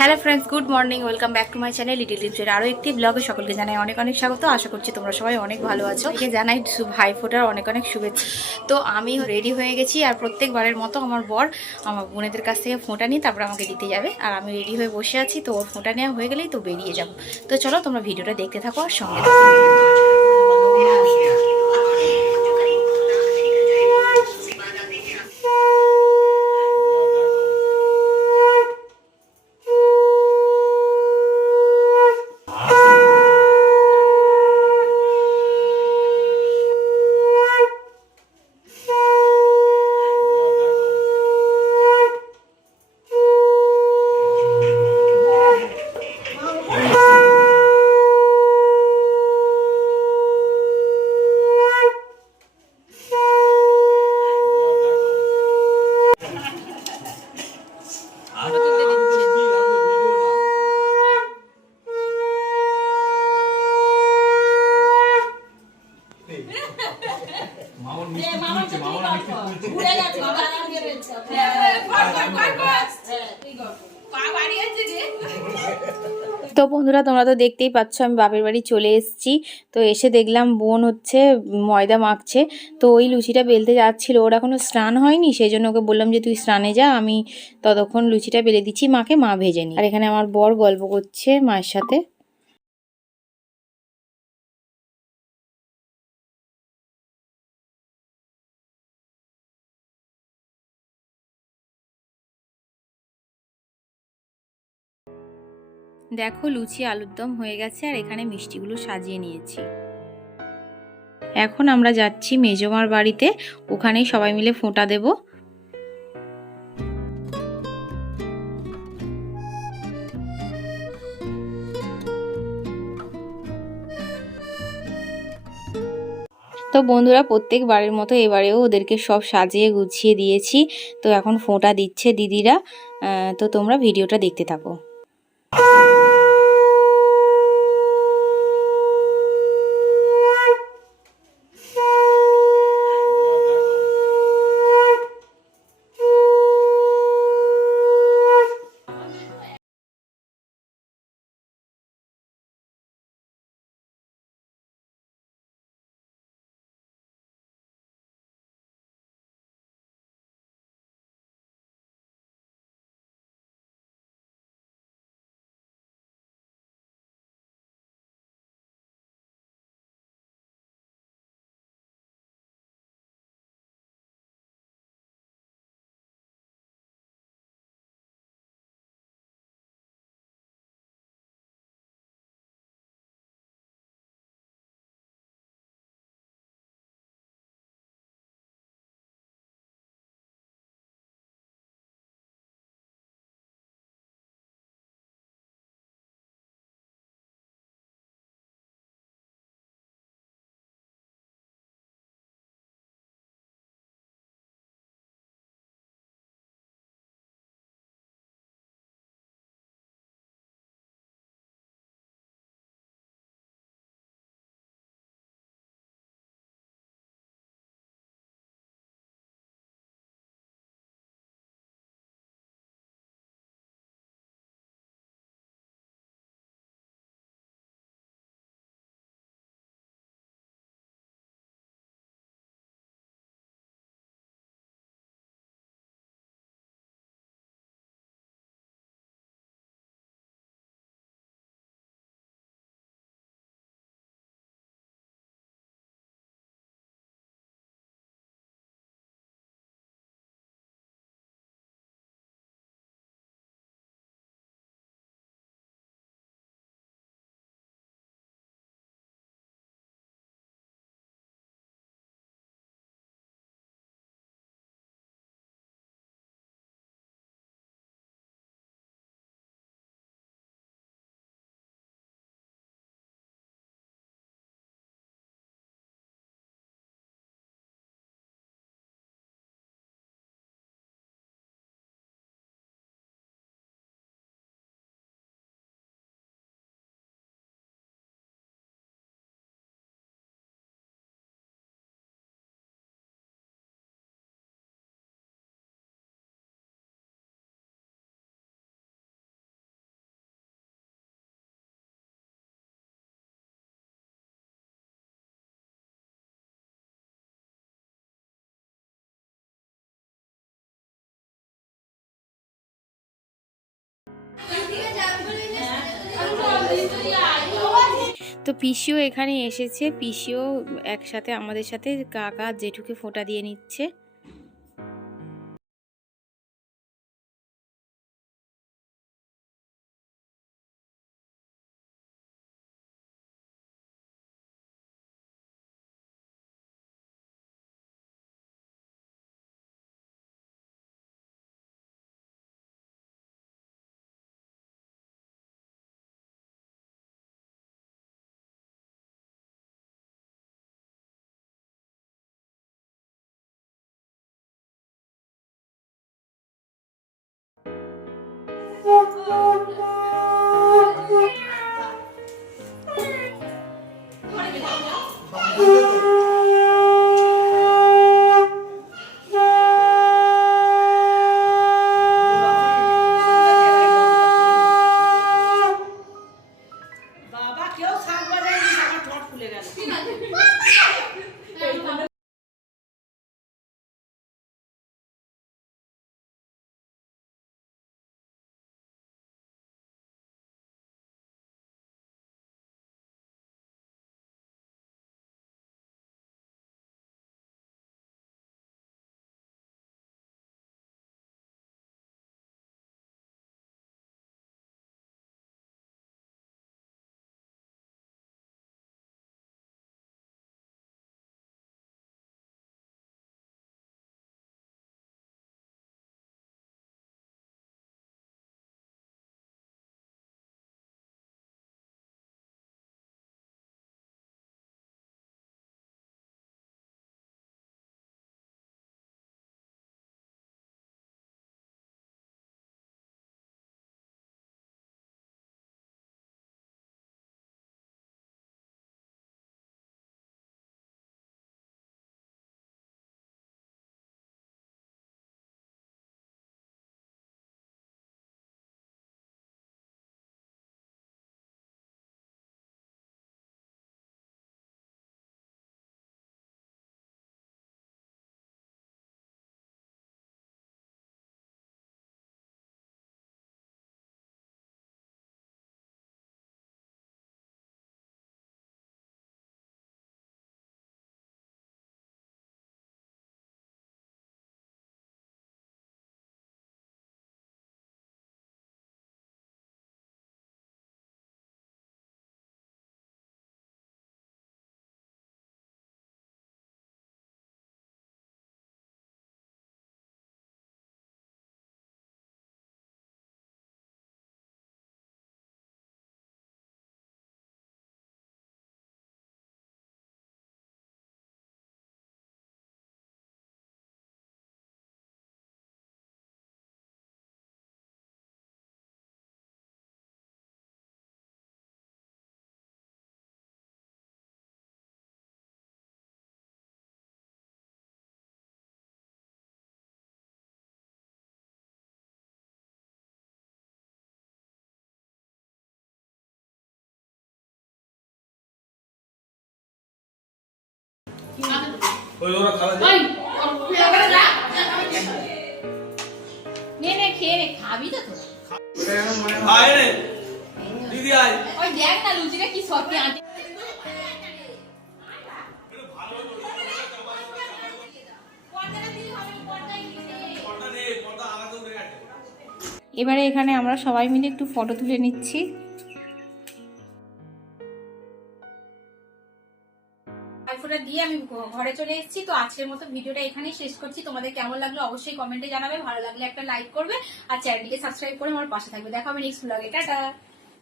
Hello friends, good morning. Welcome back to my channel little টিপসের আরও একটি ব্লগে সকলকে জানাই অনেক অনেক স্বাগত। আশা করছি তোমরা সবাই অনেক ভালো আছো। জানাই ভাই ফোটার অনেক অনেক শুভেচ্ছা। তো আমি রেডি হয়ে গেছি, আর প্রত্যেকবারের মতো আমার বর আমার বোনেদের কাছ থেকে ফোঁটা নিয়ে তারপর আমাকে দিতে যাবে, আর আমি রেডি হয়ে বসে আছি। তো ওর ফোঁটা নেওয়া হয়ে গেলেই তো বেরিয়ে যাবো। তো চলো তোমরা ভিডিওটা দেখতে থাকো আর সঙ্গে থাকো। তো বন্ধুরা, তোমরা তো দেখতেই পাচ্ছ আমি বাপের বাড়ি চলে এসেছি। তো এসে দেখলাম বোন হচ্ছে ময়দা মাখছে। তো ওই লুচিটা বেলতে যাচ্ছিল, ওর এখনো স্নান হয়নি, সেই জন্য ওকে বললাম যে তুই স্নানে যা, আমি ততক্ষণ লুচিটা বেলে দিচ্ছি, মাকে মা ভেজে নি। আর এখানে আমার বর গল্প করছে মায়ের সাথে। দেখো লুচি আলুর দম হয়ে গেছে, আর এখানে মিষ্টিগুলো সাজিয়ে নিয়েছি। এখন আমরা যাচ্ছি মেজমার বাড়িতে, ওখানেই সবাই মিলে ফোঁটা দেব। তো বন্ধুরা, প্রত্যেকবারের মতো এবারেও ওদেরকে সব সাজিয়ে গুছিয়ে দিয়েছি। তো এখন ফোঁটা দিচ্ছে দিদিরা। তো তোমরা ভিডিওটা দেখতে থাকো। তো পিসিও এখানে এসেছে, পিসিও একসাথে আমাদের সাথে কাকা জেঠুকে ফোঁটা দিয়ে নিচ্ছে। নে নে খেয়ে নে, খাবি তো তো আয় রে দিদি আয়। ওই দেখ না লুচিটা কি সত্যি আঁটে। এবারে এখানে আমরা সবাই মিলে একটু ফটো তুলে নিচ্ছি। আইফোনটা দিয়ে আমি ঘরে চলে এসেছি। তো আজকের মতো ভিডিওটা এখানেই শেষ করছি। তোমাদের কেমন লাগলো অবশ্যই কমেন্টে জানাবে, ভালো লাগলে একটা লাইক করবে আর চ্যানেলটিকে সাবস্ক্রাইব করে আমার পাশে থাকবে। দেখা হবে নেক্সট ব্লগে, টাটা।